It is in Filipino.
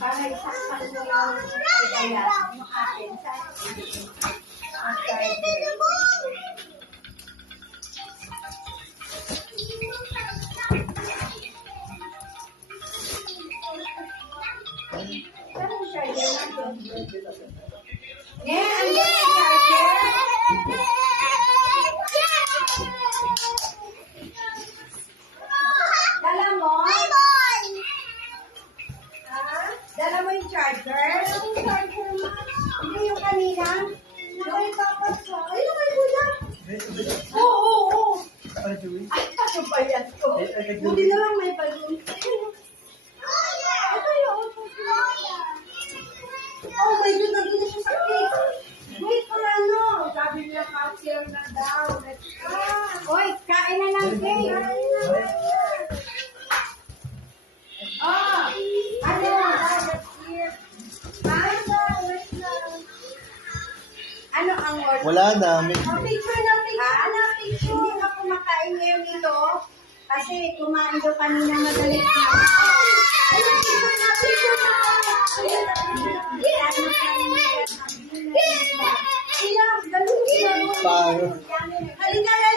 Para isakpan mo yung kagaya yung akin sa Dala mo yung charger? Hindi yung kanina? Nakaipapas ko. Ay, nakaipunan. Oo. Ay, ano ba yan ko? Buti na lang may balloon. Ito yung oh my God, nandun yung sakit. Wait, wala no. Sabi nila calcium na daw. Oy, kain na lang, Kay. Ano ang order? Wala na. Picture na picture. Hindi ka kumakain ngayon ito. Kasi kumain daw kanina madalit na. Picture na. Halika na